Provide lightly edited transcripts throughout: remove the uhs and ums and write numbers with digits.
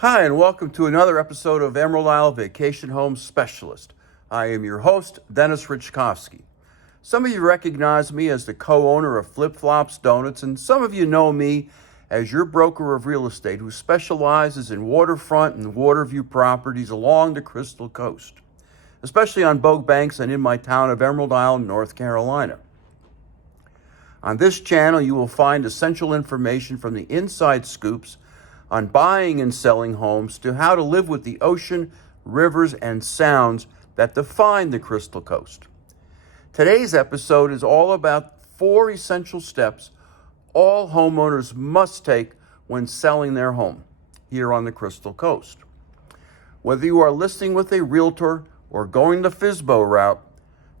Hi, and welcome to another episode of Emerald Isle Vacation Home Specialist. I am your host, Dennis Richkovsky. Some of you recognize me as the co-owner of Flip Flops Donuts, and some of you know me as your broker of real estate who specializes in waterfront and waterview properties along the Crystal Coast, especially on Bogue Banks and in my town of Emerald Isle, North Carolina. On this channel, you will find essential information from the inside scoops on buying and selling homes to how to live with the ocean, rivers, and sounds that define the Crystal Coast. Today's episode is all about 4 essential steps all homeowners must take when selling their home here on the Crystal Coast. Whether you are listing with a realtor or going the FSBO route,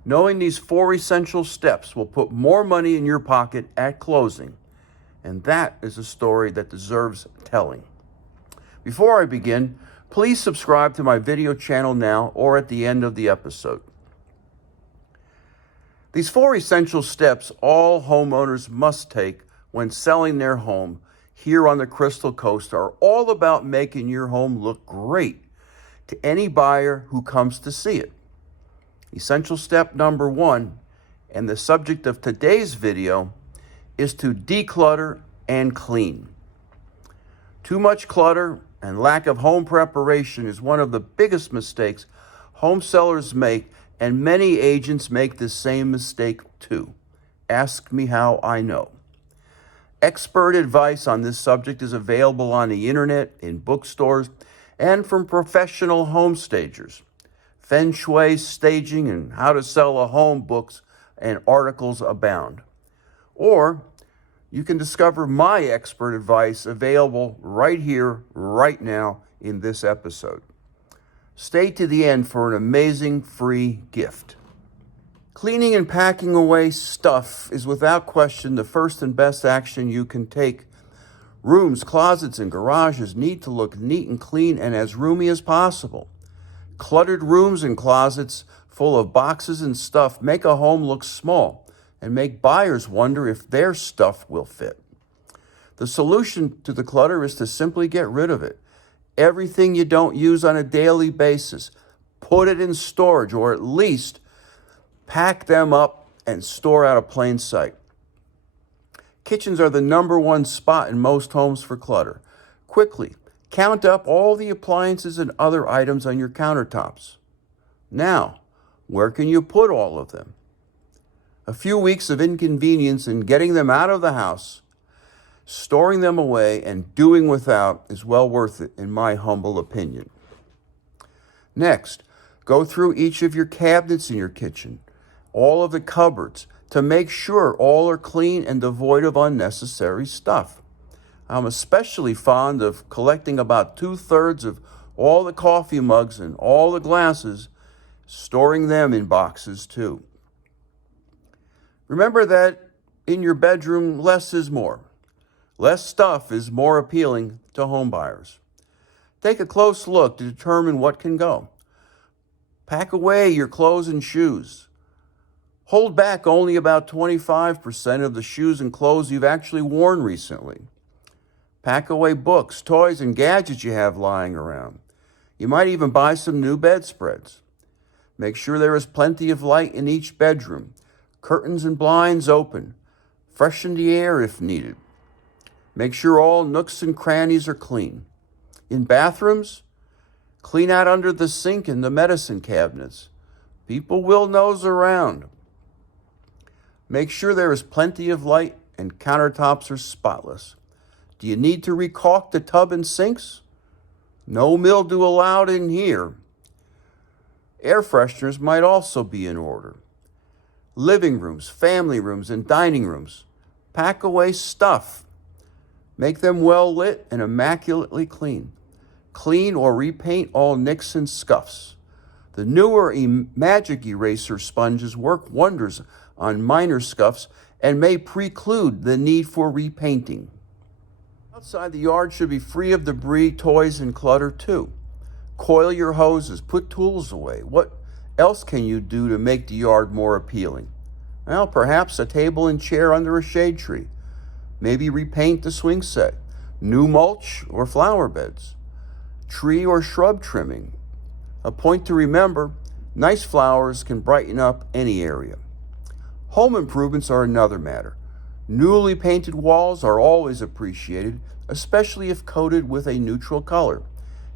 knowing these 4 essential steps will put more money in your pocket at closing. And that is a story that deserves telling. Before I begin, please subscribe to my video channel now or at the end of the episode. These 4 essential steps all homeowners must take when selling their home here on the Crystal Coast are all about making your home look great to any buyer who comes to see it. Essential step number 1, and the subject of today's video, is to declutter and clean. Too much clutter and lack of home preparation is one of the biggest mistakes home sellers make, and many agents make the same mistake too. Ask me how I know. Expert advice on this subject is available on the internet, in bookstores, and from professional home stagers. Feng Shui, staging, and how to sell a home books and articles abound. Or you can discover my expert advice available right here, right now in this episode. Stay to the end for an amazing free gift. Cleaning and packing away stuff is without question the first and best action you can take. Rooms, closets, and garages need to look neat and clean and as roomy as possible. Cluttered rooms and closets full of boxes and stuff make a home look small and make buyers wonder if their stuff will fit. The solution to the clutter is to simply get rid of it. Everything you don't use on a daily basis, put it in storage, or at least pack them up and store out of plain sight. Kitchens are the number 1 spot in most homes for clutter. Quickly, count up all the appliances and other items on your countertops. Now, where can you put all of them? A few weeks of inconvenience in getting them out of the house, storing them away, and doing without is well worth it, in my humble opinion. Next, go through each of your cabinets in your kitchen, all of the cupboards, to make sure all are clean and devoid of unnecessary stuff. I'm especially fond of collecting about 2/3 of all the coffee mugs and all the glasses, storing them in boxes too. Remember that in your bedroom, less is more. Less stuff is more appealing to home buyers. Take a close look to determine what can go. Pack away your clothes and shoes. Hold back only about 25% of the shoes and clothes you've actually worn recently. Pack away books, toys, and gadgets you have lying around. You might even buy some new bedspreads. Make sure there is plenty of light in each bedroom. Curtains and blinds open. Freshen the air if needed. Make sure all nooks and crannies are clean. In bathrooms, clean out under the sink and the medicine cabinets. People will nose around. Make sure there is plenty of light and countertops are spotless. Do you need to recaulk the tub and sinks? No mildew allowed in here. Air fresheners might also be in order. Living rooms, family rooms, and dining rooms. Pack away stuff. Make them well lit and immaculately clean. Clean or repaint all nicks and scuffs. The newer Magic Eraser sponges work wonders on minor scuffs and may preclude the need for repainting. Outside the yard should be free of debris, toys, and clutter too. Coil your hoses, put tools away. What else can you do to make the yard more appealing? Well, perhaps a table and chair under a shade tree. Maybe repaint the swing set, new mulch or flower beds. tree or shrub trimming. A point to remember, nice flowers can brighten up any area. Home improvements are another matter. Newly painted walls are always appreciated, especially if coated with a neutral color.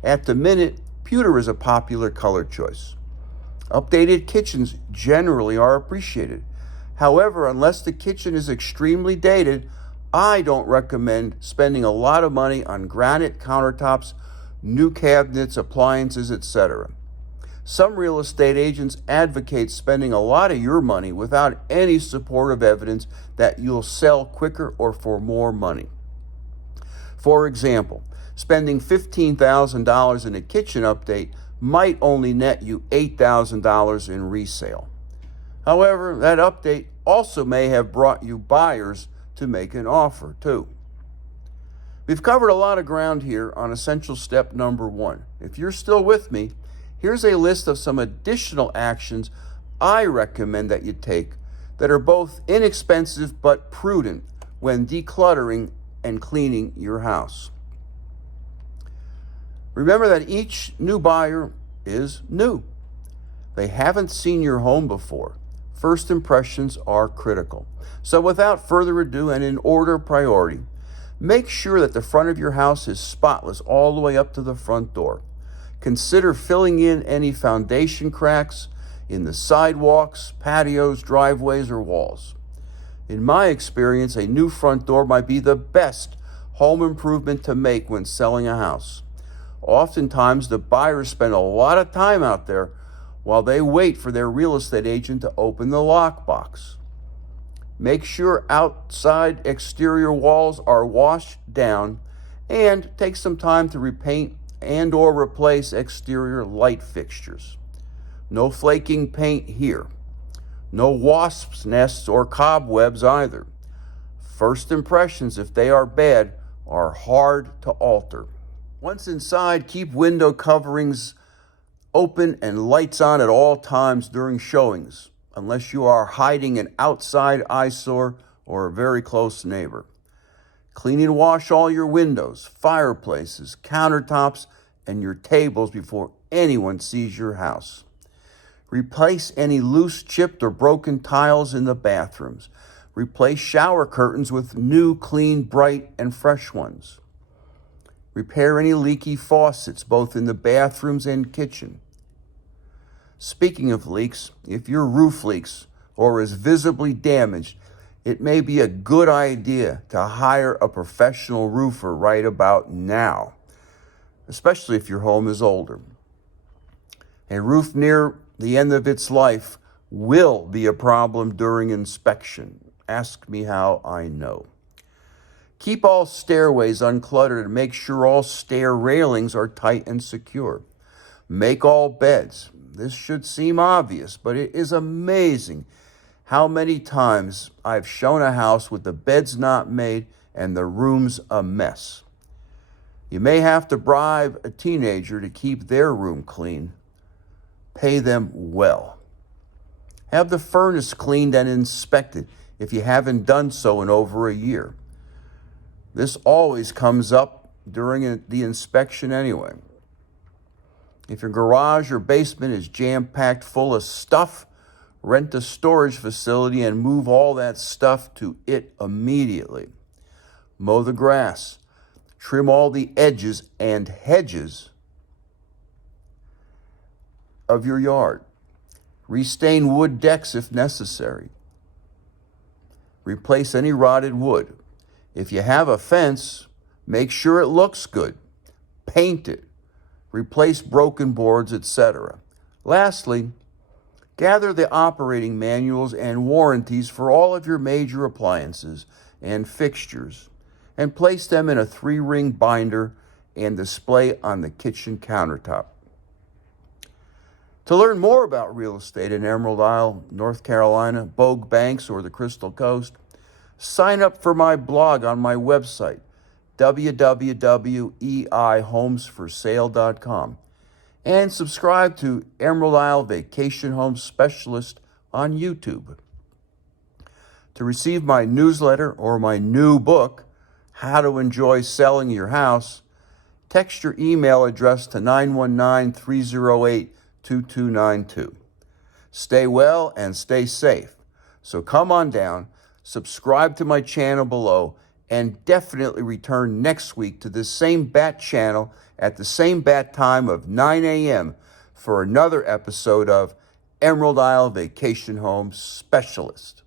At the minute, pewter is a popular color choice. Updated kitchens generally are appreciated. However, unless the kitchen is extremely dated, I don't recommend spending a lot of money on granite countertops, new cabinets, appliances, etc. Some real estate agents advocate spending a lot of your money without any supportive evidence that you'll sell quicker or for more money. For example, spending $15,000 in a kitchen update might only net you $8,000 in resale. However, that update also may have brought you buyers to make an offer too. We've covered a lot of ground here on essential step number 1. If you're still with me, here's a list of some additional actions I recommend that you take that are both inexpensive but prudent when decluttering and cleaning your house. Remember that each new buyer is new. They haven't seen your home before. First impressions are critical. So without further ado and in order of priority, make sure that the front of your house is spotless all the way up to the front door. Consider filling in any foundation cracks in the sidewalks, patios, driveways, or walls. In my experience, a new front door might be the best home improvement to make when selling a house. Oftentimes, the buyers spend a lot of time out there while they wait for their real estate agent to open the lockbox. Make sure outside exterior walls are washed down and take some time to repaint and or replace exterior light fixtures. No flaking paint here. No wasps' nests or cobwebs either. First impressions, if they are bad, are hard to alter. Once inside, keep window coverings open and lights on at all times during showings, unless you are hiding an outside eyesore or a very close neighbor. Clean and wash all your windows, fireplaces, countertops, and your tables before anyone sees your house. Replace any loose, chipped, or broken tiles in the bathrooms. Replace shower curtains with new, clean, bright, and fresh ones. Repair any leaky faucets, both in the bathrooms and kitchen. Speaking of leaks, if your roof leaks or is visibly damaged, it may be a good idea to hire a professional roofer right about now, especially if your home is older. A roof near the end of its life will be a problem during inspection. Ask me how I know. Keep all stairways uncluttered and make sure all stair railings are tight and secure. Make all beds. This should seem obvious, but it is amazing how many times I've shown a house with the beds not made and the rooms a mess. You may have to bribe a teenager to keep their room clean. Pay them well. Have the furnace cleaned and inspected if you haven't done so in over a year. This always comes up during the inspection anyway. If your garage or basement is jam-packed full of stuff, rent a storage facility and move all that stuff to it immediately. Mow the grass. Trim all the edges and hedges of your yard. Restain wood decks if necessary. Replace any rotted wood. If you have a fence, make sure it looks good. Paint it. Replace broken boards, etc. Lastly, gather the operating manuals and warranties for all of your major appliances and fixtures and place them in a 3-ring binder and display on the kitchen countertop. To learn more about real estate in Emerald Isle, North Carolina, Bogue Banks, or the Crystal Coast, sign up for my blog on my website, www.eihomesforsale.com, and subscribe to Emerald Isle Vacation Home Specialist on YouTube. To receive my newsletter or my new book, How to Enjoy Selling Your House, Text your email address to 919-308-2292. Stay well and stay safe. So come on down, subscribe to my channel below, and definitely return next week to this same bat channel at the same bat time of 9 a.m. for another episode of Emerald Isle Vacation Home Specialist.